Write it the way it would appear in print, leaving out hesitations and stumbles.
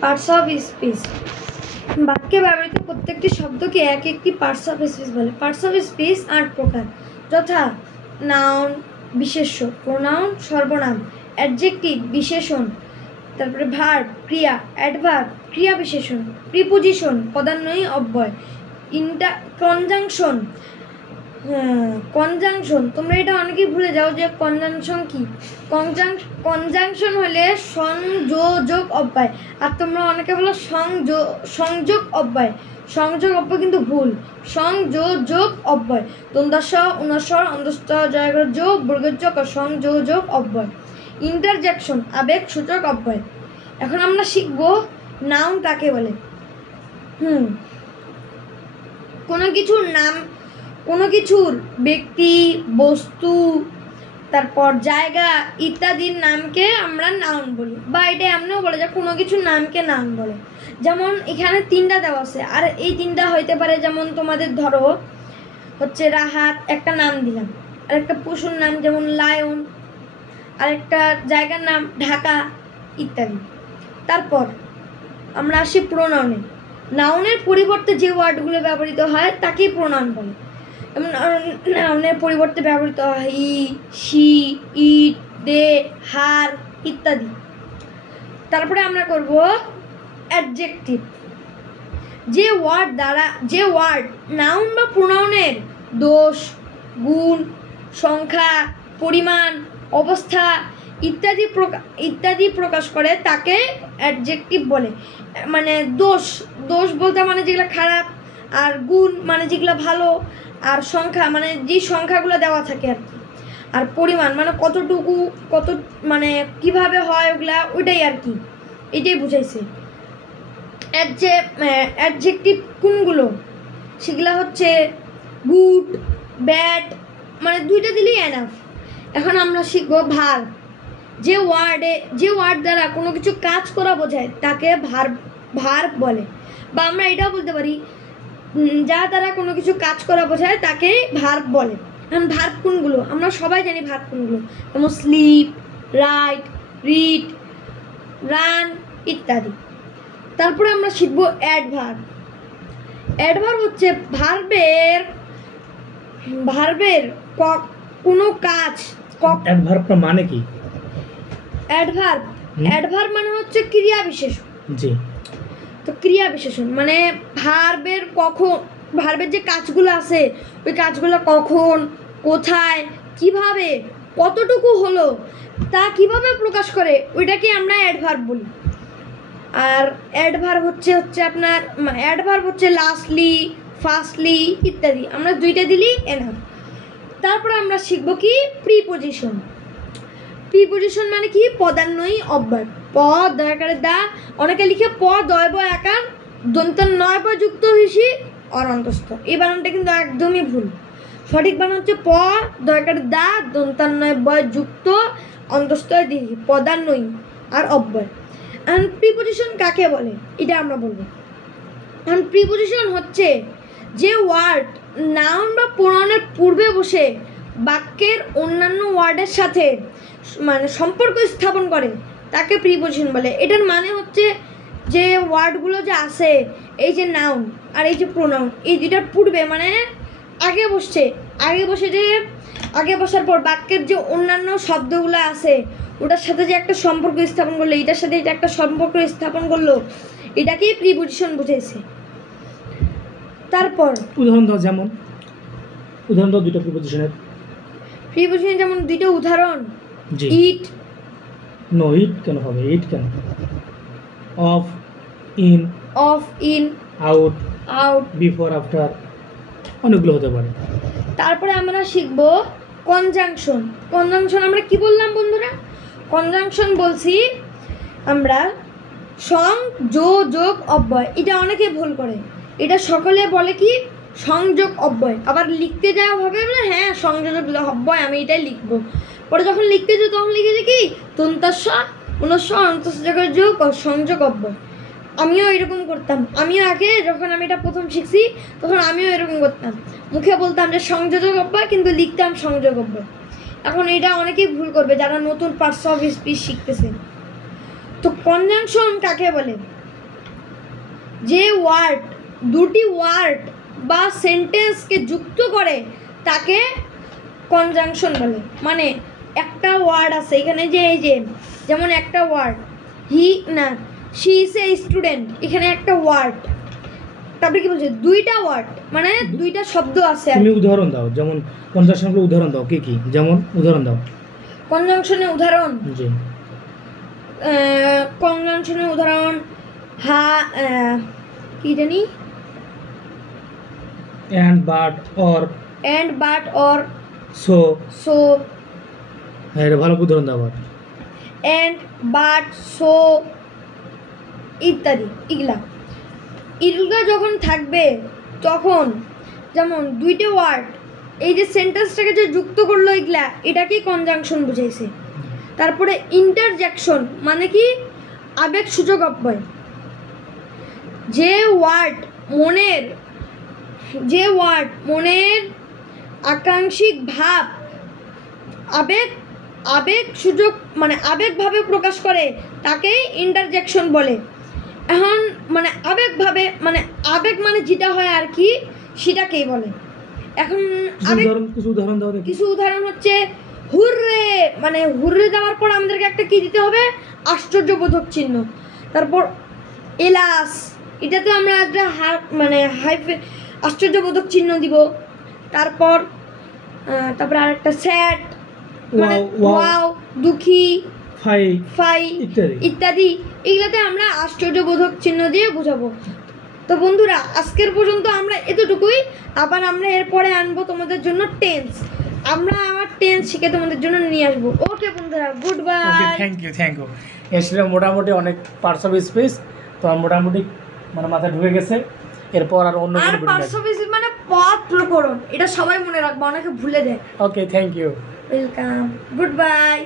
Parts of speech. বাক্যে ব্যবহৃত প্রত্যেকটি শব্দকে এক একটি পার্টস অফ স্পিচ বলে। পার্টস অফ স্পিচ 8 প্রকার, যথা নাউন বিশেষ্য, প্রোনাউন সর্বনাম, অ্যাডজেক্টিভ বিশেষণ, তারপরে ভার্ব ক্রিয়া, অ্যাডভার্ব ক্রিয়া বিশেষণ, প্রিপোজিশন পদান্বয়ী অব্যয়, কনজাংশন। কনজাংশন তোমরা এটা অনেকেই ভুলে যাও যে কনজাংশন কি। কনজাংশন হলে সংযোজক অব্যয়, আর তোমরা অনেকে বলো সংযোগ অব্যয়। সংযোগ অব্যয় কিন্তু ভুল, সংযোজক অব্যয়। দন্তাস্ব উনস্বর অন্তস্থ জয়গ্রজ বর্গযোগ সংযোজক অব্যয়। ইন্টারজেকশন আবেগ সূচক অব্যয়। এখন আমরা শিখবো নাউন কাকে বলে। কোনো কিছুর ব্যক্তি, বস্তু, তারপর জায়গা ইত্যাদির নামকে আমরা নাউন বলি, বা এটা এমনিও বলে যে কোনো কিছুর নামকে নাউন বলে। যেমন এখানে 3টা দেওয়া আছে, আর এই 3টা হইতে পারে, যেমন তোমাদের ধরো হচ্ছে রাহাত একটা নাম দিলাম, আর একটা পশুর নাম যেমন লায়ন, আর একটা জায়গার নাম ঢাকা ইত্যাদি। তারপর আমরা আসি প্রোনাউনে। নাউনের পরিবর্তে যে ওয়ার্ডগুলো ব্যবহৃত হয় তাকেই প্রোনাউন বলে। যেমন নাউনের পরিবর্তে ব্যবহৃত হয় ই, সি, ইট, দে, হার ইত্যাদি। তারপরে আমরা করব অ্যাডজেক্টিভ। যে ওয়ার্ড নাউন বা প্রোনাউনের দোষ, গুণ, সংখ্যা, পরিমাণ, অবস্থা ইত্যাদি প্রকাশ করে তাকে অ্যাডজেক্টিভ বলে। মানে দোষ বলতে মানে যেগুলো খারাপ, আর গুণ মানে যেগুলো ভালো, আর সংখ্যা মানে যে সংখ্যাগুলো দেওয়া থাকে আর কি, আর পরিমাণ মানে কতটুকু, কত মানে কিভাবে হয় ওগুলা, ওইটাই আর কি, এটাই বুঝাইছে। অ্যাডজেক্টিভ কোনগুলো, সেগুলো হচ্ছে গুড, ব্যাড, মানে 2টা দিলেই এনাফ। এখন আমরা শিখবো ভার্ব। যে ওয়ার্ড দ্বারা কোনো কিছু কাজ করা বোঝায় তাকে ভার্ব বলে, বা আমরা এটাও বলতে পারি যা দ্বারা কোনো কিছু কাজ করা বোঝায় তাকে ভার্ব বলে। এখন ভার্ব কোনগুলো, আমরা সবাই জানি ভার্ব কোনগুলো, যেমন স্লিপ, রাইট, রিড, রান ইত্যাদি। তারপরে আমরা শিখবো অ্যাডভার্ব। অ্যাডভার্ব হচ্ছে ভার্বের কোনো কাজ। অ্যাডভার্বটা মানে কি? অ্যাডভার্ব মানে হচ্ছে ক্রিয়া বিশেষণ। জি। তো ক্রিয়া বিশেষণ মানে ভার্বের যে কাজগুলো আছে ওই কাজগুলো কখন, কোথায়, কিভাবে, কতটুকু হলো তা কিভাবে প্রকাশ করে ওইটাকে আমরা অ্যাডভার্ব বলি। আর অ্যাডভার্ব হচ্ছে লাস্টলি, ফার্স্টলি ইত্যাদি। আমরা 2টা দিলেই এনাফ। তারপরে আমরা শিখবো কি প্রিপোজিশন। প্রিপোজিশন মানে কি পদান্বয়ী অব্যয়। দয়াকারে দা, অনেকে লিখে দয়বয় আকার দন্তন্বয় যুক্ত হিসি অরন্তস্থ। এই বানানটা কিন্তু একদমই ভুল। সঠিক বানান হচ্ছে দয়াকারে দা দন্তান্বয় বয় যুক্ত অন্তস্থ দিহি, পদান্বয়ী আর অব্যয়। এখন প্রিপোজিশন কাকে বলে এটা আমরা বলবো। এখন প্রিপোজিশন হচ্ছে যে ওয়ার্ড নাউন বা প্রোনাউনের পূর্বে বসে বাক্যের অন্যান্য ওয়ার্ডের সাথে মানে সম্পর্ক স্থাপন করে তাকে প্রিপোজিশন বলে। এটার মানে হচ্ছে যে ওয়ার্ডগুলো যে আছে, এই যে নাউন আর এই যে প্রোনাউন, এই 2টার পূর্বে মানে আগে বসার পর বাক্যের যে অন্যান্য শব্দগুলো আছে ওটার সাথে যে একটা সম্পর্ক স্থাপন করলো, এটার সাথে যে একটা সম্পর্ক স্থাপন করলো, এটাকেই প্রিপোজিশন বুঝাইছে। তারপর উদাহরণ দাও, যেমন উদাহরণ দাও 2টা প্রিপোজিশনের। যেমন 2টা উদাহরণ, ইট। নো, ইট কেন হবে? ইট কেন? Of, in, out, before, after, অনেকগুলো হতে পারে। তারপরে আমরা শিখবো কনজাংশন। আমরা কি বললাম বন্ধুরা? কনজাংশন বলছি আমরা সংযোজক অব্যয়। এটা অনেকে ভুল করে, এটা সকলে বলে কি সংযোগ অব্যয়, আবার লিখতে যাওয়া ভাবে হ্যাঁ সংযোজক অব্যয় আমি এটাই লিখবো। পরে যখন লিখতে যাই তখন লিখেছি কি দন্তাস্ব উনস্বর অন্তস্থ যোগ সংযোগ অব্যয়। আমিও এরকম করতাম। আমিও আগে যখন আমি এটা প্রথম শিখছি তখন আমিও এরকম করতাম, মুখে বলতাম যে সংযোজক অব্যয় কিন্তু লিখতাম সংযোগ অব্যয়। এখন এটা অনেকেই ভুল করবে যারা নতুন পার্টস অফ স্পিচ শিখতেছে। তো কনজাংশন কাকে বলে? যে ওয়ার্ড, দুটি ওয়ার্ড বা সেন্টেন্সকে যুক্ত করে তাকে কনজাংশন বলে। মানে একটা ওয়ার্ড আছে এখানে, যে এই যে যেমন একটা word she is a student, এখানে একটা ওয়ার্ড, তারপরে কি বলছে দুইটা ওয়ার্ড, মানে দুইটা শব্দ আছে। তুমি উদাহরণ দাও, যেমন কনজাংশনগুলো উদাহরণ দাও, কি কি? যেমন উদাহরণ দাও। কনজাংশনের উদাহরণ, জি। কনজাংশনের উদাহরণ কি জানি, and but or and but or so। so, হ্যাঁ, এটা ভালো উদাহরণ দাও আবার। and but so ইত্যাদি। এগুলা যখন থাকবে তখন, যেমন দুইটা ওয়ার্ড এই যে সেন্টেন্সটাকে যে যুক্ত করলো, এটাকেই কনজাংশন বুঝাইছে। তারপরে ইন্টারজেকশন মানে কি? আবেগসূচক অব্যয়। যে ওয়ার্ড মনের আকাঙ্ক্ষিক ভাব আবেগসূচক মানে আবেগভাবে প্রকাশ করে, তাকেই ইন্টারজেকশন বলে। এখন মানে আবেগভাবে মানে আবেগ মানে যেটা হয় আর কি, সেটাকেই বলে। এখন কিছু উদাহরণ হচ্ছে হুররে, মানে হুররে দেওয়ার পর আমাদেরকে একটা কি দিতে হবে? আশ্চর্যবোধক চিহ্ন। তারপর এলাস, এটাতে আমরা একটা মানে আশ্চর্যবোধক চিহ্ন দিব। তারপর আরেকটা স্যাড, মানে ওয়াও, দুঃখী, ফাই ইত্যাদি। এগুলাতে আমরা আশ্চর্যবোধক চিহ্ন দিয়ে বোঝাবো। তো বন্ধুরা, আজকের পর্যন্ত আমরা এতটুকুই। আবার আমরা এরপরে আনবো তোমাদের জন্য টেন্স। আমরা আমার টেন্স শিখে তোমাদের জন্য নিয়ে আসবো। ওকে বন্ধুরা, গুড বাই। Thank you. এসে মোটামুটি অনেক পার্টস অফ স্পিচ তো মোটামুটি মানে মাথায় ঢুকে গেছে। এরপর আর অন্য কোনো পার্টস অফ স্পিচ মানে পদ প্রকরণ, এটা সবাই মনে রাখবো, অনেকে ভুলে যায়। Okay, thank you, welcome, good by.